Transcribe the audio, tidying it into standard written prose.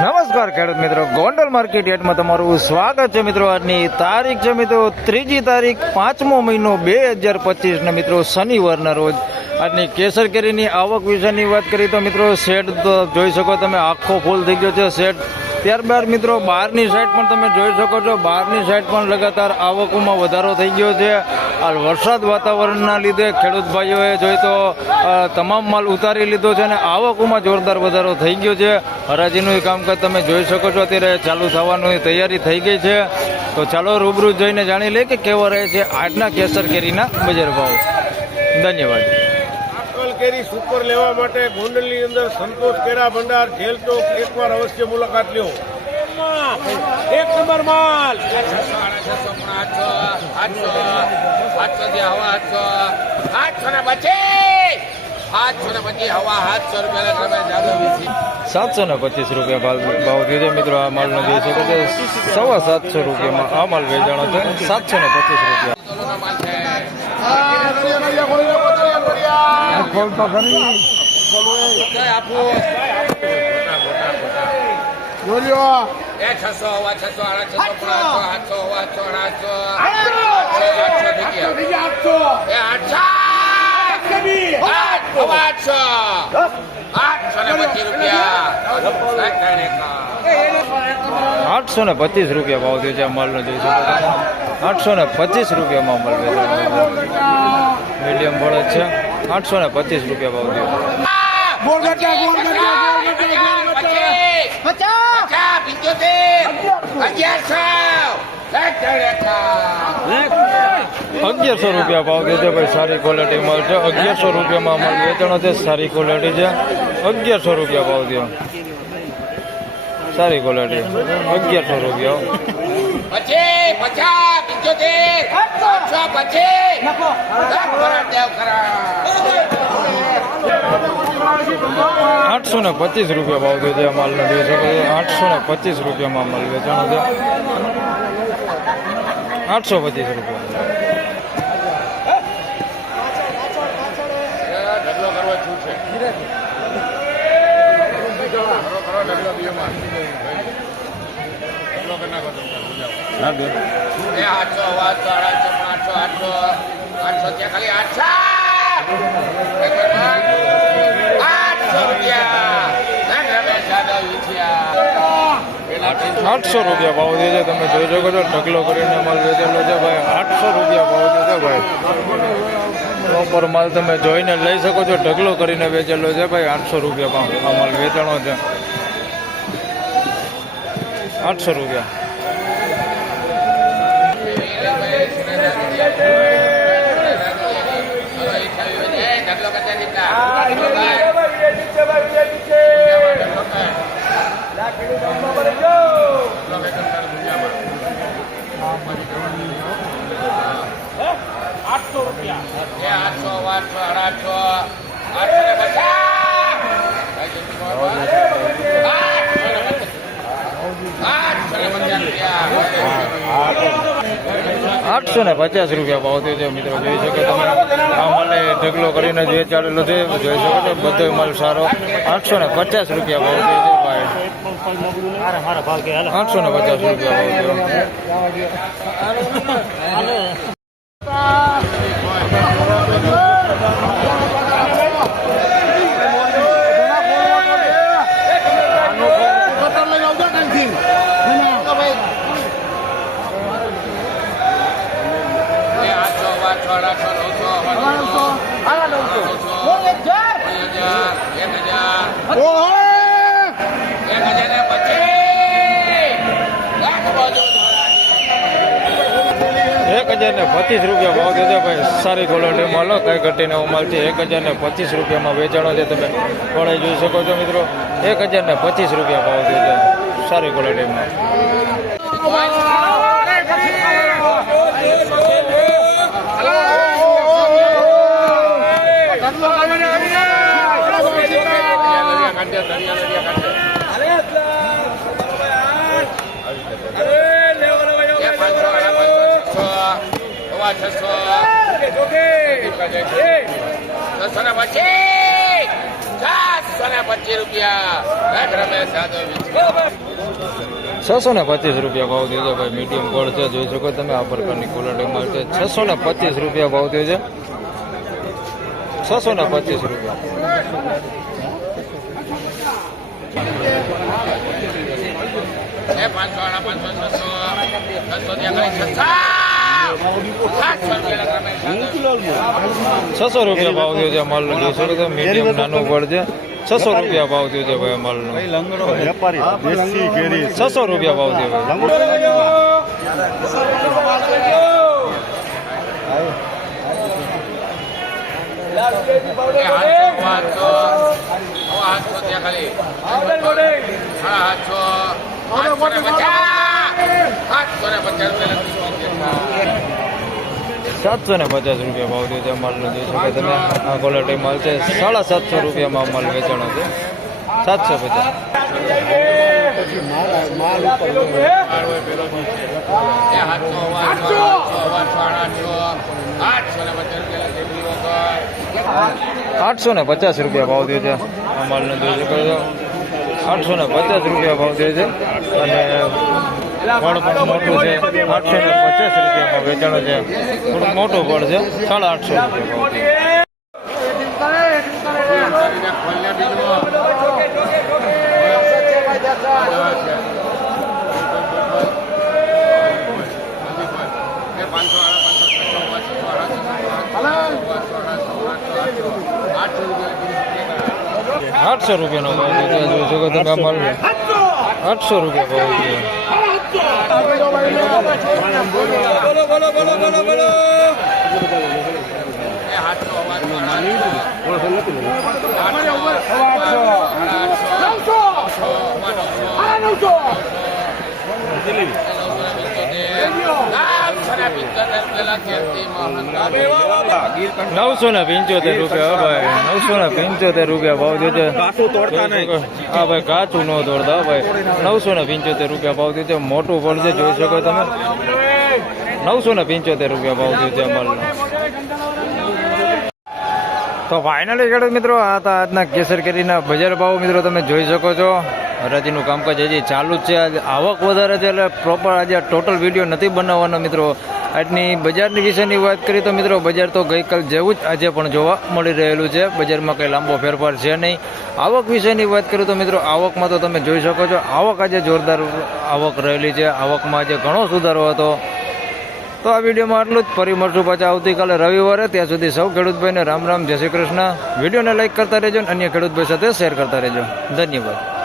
નમસ્કાર ખેડૂત મિત્રો, ગોંડલ માર્કેટ યાર્ડમાં તમારું સ્વાગત છે મિત્રો. આજની તારીખ છે મિત્રો 3જી તારીખ 5મો મહિનો 2025 ના મિત્રો શનિવારના રોજ. આજની કેસર કેરીની આવક વિશેની વાત કરીએ તો મિત્રો શેડ તો જોઈ શકો તમે, આખો ફૂલ થઈ ગયો છે શેડ. ત્યારબાદ મિત્રો બહારની સાઈડ પણ તમે જોઈ શકો છો, બહારની સાઈડ પણ લગાતાર આવકોમાં વધારો થઈ ગયો છે. આ વરસાદ વાતાવરણના લીધે ખેડૂત ભાઈઓએ જોઈ તો તમામ માલ ઉતારી લીધો છે અને આવકોમાં જોરદાર વધારો થઈ ગયો છે. હરાજીનું કામકાજ તમે જોઈ શકો છો, અત્યારે ચાલુ થવાની તૈયારી થઈ ગઈ છે. તો ચાલો રૂબરૂ જઈને જાણી લઈએ કે કેવો રહે છે આજના કેસર કેરીના બજાર ભાવ. ધન્યવાદ. કેરી સુપર લેવા માટે ગોંડલની અંદર સંતોષ કેરા ભંડાર જેલ ચોક એકવાર અવશ્ય મુલાકાત લ્યો. એક નંબર માલ 725 રૂપિયા ભાવ થયો છે મિત્રો. આ માલનો જોઈ શકો છો 750 રૂપિયામાં આ માલ વેચાણો છે. 725 રૂપિયા. ₹825 ભાવ થયો છે આ માલનો જોઈ શકો છો. 825 રૂપિયામાં માલ વેચાણો. મીડિયમ બળદ છે. 825 રૂપિયા ભાવ થયો. 1100 રૂપિયા ભાવ થયો છે ભાઈ. સારી ક્વોલિટી માલ છે. 1100 રૂપિયામાં માલ વેચાણો છે. સારી ક્વોલિટી છે. 1100 રૂપિયા ભાવ થયો. સારી ક્વોલિટી 1100 રૂપિયા. 825 રૂપિયા ભાવ થયો છે આ માલનો જોઈ શકો છો. 825 રૂપિયામાં માલ વેચાણો છે. 825 રૂપિયા. ₹800 રૂપિયા ભાવ દે છે. તમે જોઈ શકો છો ઢગલો કરીને માલ વેચેલો છે ભાઈ. 800 રૂપિયા ભાવ દે છે ભાઈ. પ્રોપર માલ તમે જોઈને લઈ શકો છો. ઢગલો કરીને વેચેલો છે ભાઈ. 800 રૂપિયા આ માલ વેચાણો છે. 800 રૂપિયા. ₹850 રૂપિયા ભાવ થયો છે મિત્રો. જોઈ શકો તમે આ માલે ઢગલો કરીને જે ચાલેલો છે જોઈ શકો છો. બધો માલ સારો. 850 રૂપિયા ભાવ થયો છે ભાઈ. 850 રૂપિયા ભાવ થયો. ₹1025 રૂપિયા ભાવ થયો ભાઈ. સારી ક્વોલિટી માલ, કઈ ઘટીને માલ છે. 1025 રૂપિયામાં વેચાણો છે. તમે પડાઈ જોઈ શકો છો મિત્રો. 1025 રૂપિયા ભાવ થયો છે. સારી ક્વોલિટીમાં. ₹650 ₹625 ભાવ થયો છે ભાઈ. મીડિયમ ગોળ છે, જોઈ શકો તમે આ પ્રકારની ક્વોલિટી માલ છે. ₹625 ભાવ થયો છે. ₹625. ₹600 ભાવ થયો છે માલનો. જોઈ શકો તમે મીડિયમ નાનું ગોળ છે. ₹600 ભાવ થયો છે ભાઈ માલનો. ₹600 ભાવ થયો ભાઈ. ₹750 ભાવ થયો છે માલનો. જોઈ શકો તમે આ ક્વોલિટી માલ છે. ₹750 માલ વેચાણો છે. 850 ભાવ થયો છે આ માલનો. જોઈ શકો છો ₹850 ભાવ થયો છે. અને ફળ પણ મોટું છે. ₹850 વેચાણો છે. થોડું મોટું ફળ છે. ₹850 ભાવ થયો. ₹800 નો ભાવ છે. જોઈ શકો તમે આ માલ ₹800 ભાવ છે. ₹975 ભાઈ. ₹975 ભાવ થયો છે. હા ભાઈ, કાચું ન તોડતા ભાઈ. ₹975 ભાવ થયો છે. મોટું ફળ છે, જોઈ શકો તમે. ₹975 ભાવ થયો છે અમારનો. તો ફાઇનલી ખેડૂત મિત્રો, આ હતા આજના કેસર કેરીના બજાર ભાવ. મિત્રો તમે જોઈ શકો છો હરાજીનું કામકાજ હજી ચાલુ જ છે. આજે આવક વધારે છે એટલે પ્રોપર આજે ટોટલ વિડીયો નથી બનાવવાનો મિત્રો. આજની બજારની વિશેની વાત કરીએ તો મિત્રો, બજાર તો ગઈકાલ જેવું જ આજે પણ જોવા મળી રહેલું છે. બજારમાં કંઈ લાંબો ફેરફાર છે નહીં. આવક વિશેની વાત કરીએ તો મિત્રો, આવકમાં તો તમે જોઈ શકો છો આવક આજે જોરદાર આવક રહેલી છે. આવકમાં આજે ઘણો સુધારો હતો. તો આ વિડીયોમાં આટલું જ. ફરી મળશું પાછા આવતીકાલે રવિવારે. ત્યાં સુધી સૌ ખેડૂતભાઈને રામ રામ, જય શ્રી કૃષ્ણ. વિડીયોને લાઈક કરતા રહેજો અને અન્ય ખેડૂતભાઈ સાથે શેર કરતા રહેજો. ધન્યવાદ.